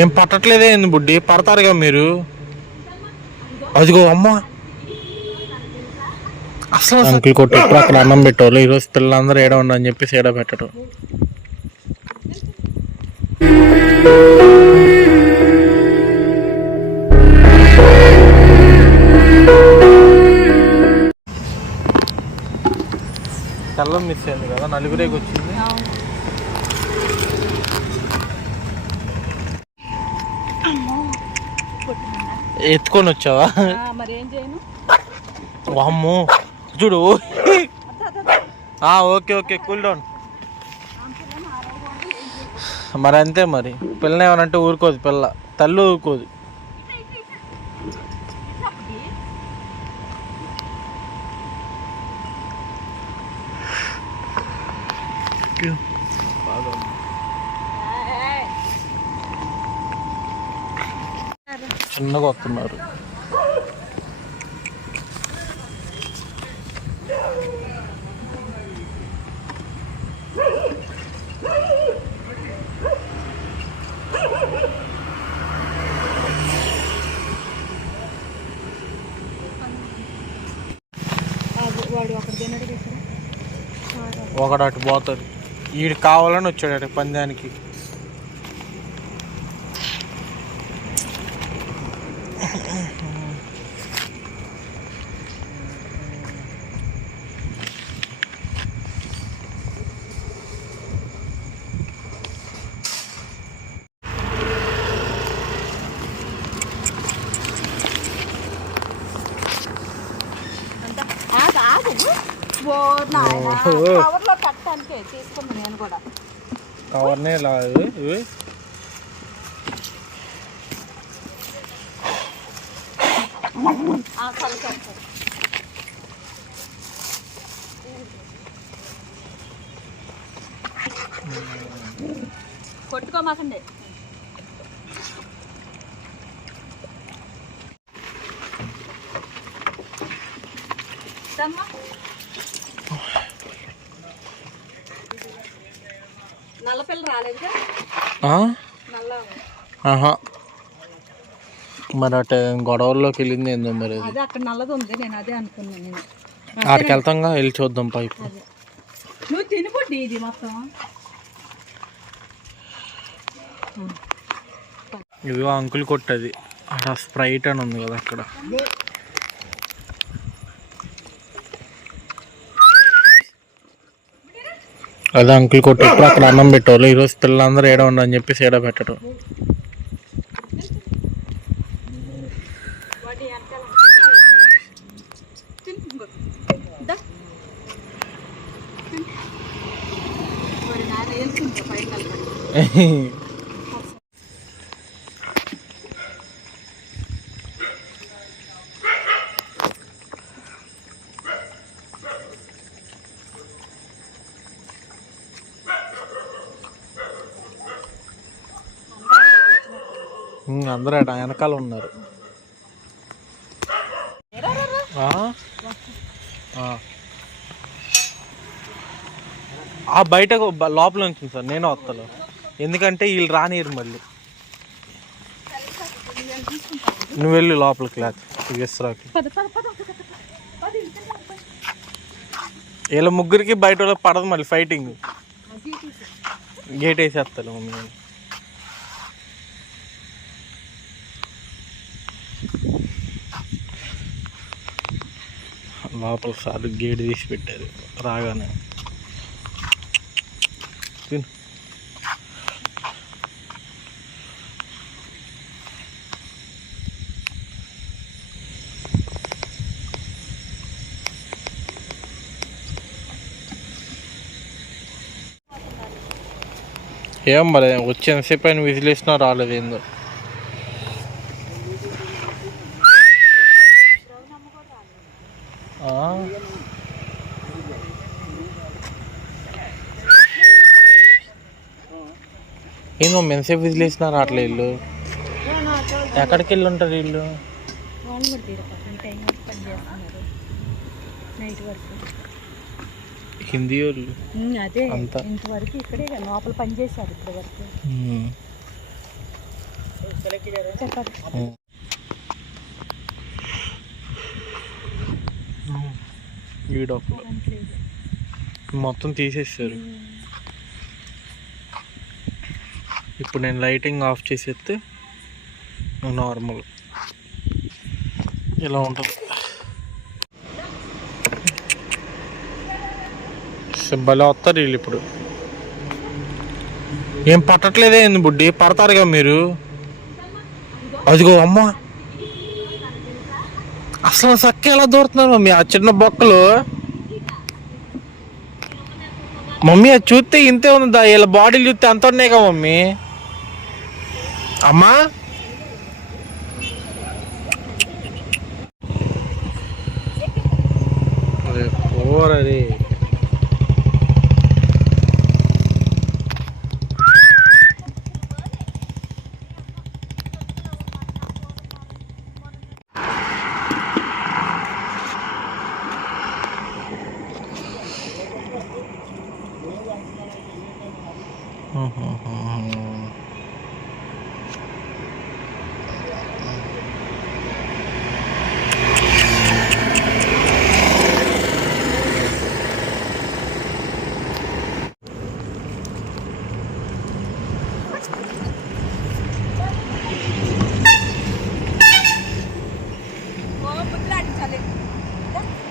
ఏం పట్టట్లేదే బుడ్డి? పడతారుగా మీరు. అదిగో అమ్మ. అసలు అంకుల్ కొట్టి అక్కడ అన్నం పెట్టాలి ఈరోజు పిల్లలందరూ ఏడ ఉండని చెప్పేసి ఏడ పెట్టడం. తెల్లం మిస్ అయింది కదా నలుగురేకి వచ్చింది. ఎత్తుకొని వచ్చావా? మరి ఏం చేయను? వామ్మో. చూడు. ఆ, ఓకే ఓకే కూల్ డౌన్. మరి అంతే మరి. పిల్లని ఏమనంటే ఊరుకోదు పిల్ల. తల్లి ఊరుకోదు. చిన్నగా వస్తున్నారు. ఒకడు అటు పోతాడు. వీడు కావాలని వచ్చాడు అటు పందానికి. కవర్నే ఇలా ఇవి- ఇవి. ఆ, సరే సరే సరే కొట్టుకోమాకండి. నల్ల పిల్ల రాలేదుగా ఆ? మరి అటు గొడవల్లోకి వెళ్ళింది ఏందో మరి అది? అక్కడ నల్లది ఉంది నేను అదే అనుకున్నాను నేను. ఆడికి వెళ్తాంగా వెళ్ళి చూద్దాం పైపు నువ్వు తినబుడ్డి ఇది మొత్తం. ఇదిగో అంకుల్ కొట్టది. అక్కడ స్ప్రైట్ అని ఉంది కదా అక్కడ. అదే అంకుల్ కొట్టి అక్కడ అన్నం పెట్టాలి ఈరోజు పిల్లలందరూ ఏడ ఉండని చెప్పేసి ఏడ పెట్టడం అందరూ అట వెనకాల ఉన్నారు రా, రా, రా. ఆ? ఆ. ఆ బయటకు బ- లోపల నుంచి సార్ నేనే వస్తాను ఎందుకంటే వీళ్ళు రానియరు మళ్ళీ నువ్వు వెళ్ళి ఇస్రాకి ఇంత రా, పద. వీళ్ళ ముగ్గురికి బయట వాళ్ళకి పడదు మళ్ళీ ఫైటింగ్. గేట్ వేసేస్తాను మమ్మీ లోపల సార్ గేట్ తీసి పెట్టారు. రాగానే. తిను. ఏం మరి వచ్చేంతసేపు ఆయన అయిన విజిలేసినా రాలేదు ఏందో ఆ? ఏందో ఎంతసేపు విజిలేసినా రావట్లేదు వీళ్ళు. ఎక్కడికి వెళ్ళి ఉంటారు వీళ్ళు? హిందీ వాళ్ళు. అదే. ఇంతవరకు ఇక్కడే లోపల పని చేశారు ఇప్పటి వరకు మొత్తం తీసేసారు ఇప్పుడు నేను లైటింగ్ ఆఫ్ చేసేస్తే నార్మల్. ఇలా ఉంటుంది. భలే వస్తారు వీళ్ళు ఇప్పుడు. ఏం పట్టట్లేదే ఏంది బుడ్డి? పడతారుగా మీరు? అదిగో అమ్మ. అసలు సక్క ఎలా దూరుతున్నారు మమ్మీ? ఆ చిన్న బొక్కలు. మమ్మీ అది చూస్తే ఇంతే ఉందా వీళ్ళ బాడీలు చూస్తే అంత ఉన్నాయిగా మమ్మీ? అమ్మా పోరది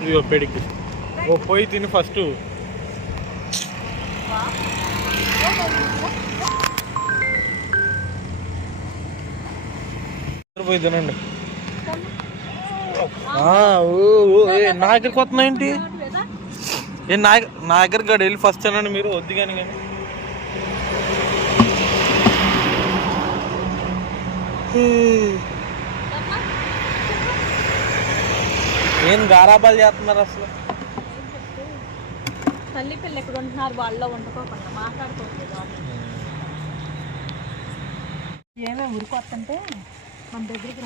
ఇదిగో పెడికి. ఓ పోయి తిని ఫస్ట్. పోయి తినండి. ఏ, నా దగ్గరికి వస్తున్నాయి ఏంటి? ఏ నా నా దగ్గరికి కాడ వెళ్ళి ఫస్ట్ తినండి మీరు వద్దు కానీ కానీ. ఏం గారాబాలు చేస్తున్నారు అసలు? తల్లి పిల్ల ఎక్కడ ఉంటున్నారు? వాళ్ళలో వండుకోకుండా ఊరికొస్తుంటే మన దగ్గరికి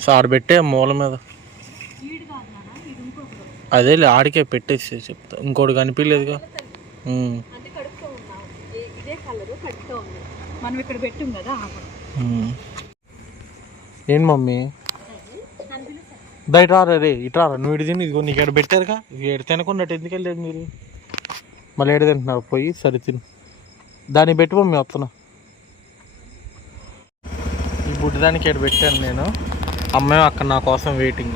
సార్ పెట్టే మూల మీద. అదే ఆడికే పెట్టేసి చెప్తా. ఇంకోటి కనిపించలేదుగా ఉమ్, అంటే కడుపుతో ఉన్నాం ఏ- ఇదే కలరు కడుపుతో ఉంది మనం ఇక్కడ పెట్టాం కదా ఏం ఏంటి మమ్మీ? బయట రారా రే ఇటు నువ్వు ఇటు తిని ఇదిగో నీకు ఇక్కడ పెట్టారుగా? ఇది ఎక్కడ తినకుండా ఎందుకు వెళ్ళలేదు మీరు? మళ్ళీ ఏడు తింటున్నారు? పోయి సరే తిను. దాన్ని పెట్టి మమ్మీ వస్తున్నా. ఈ బుడ్డి దానికి ఎక్కడ పెట్టాను నేను. అమ్మాయి అక్కడ నా కోసం వెయిటింగ్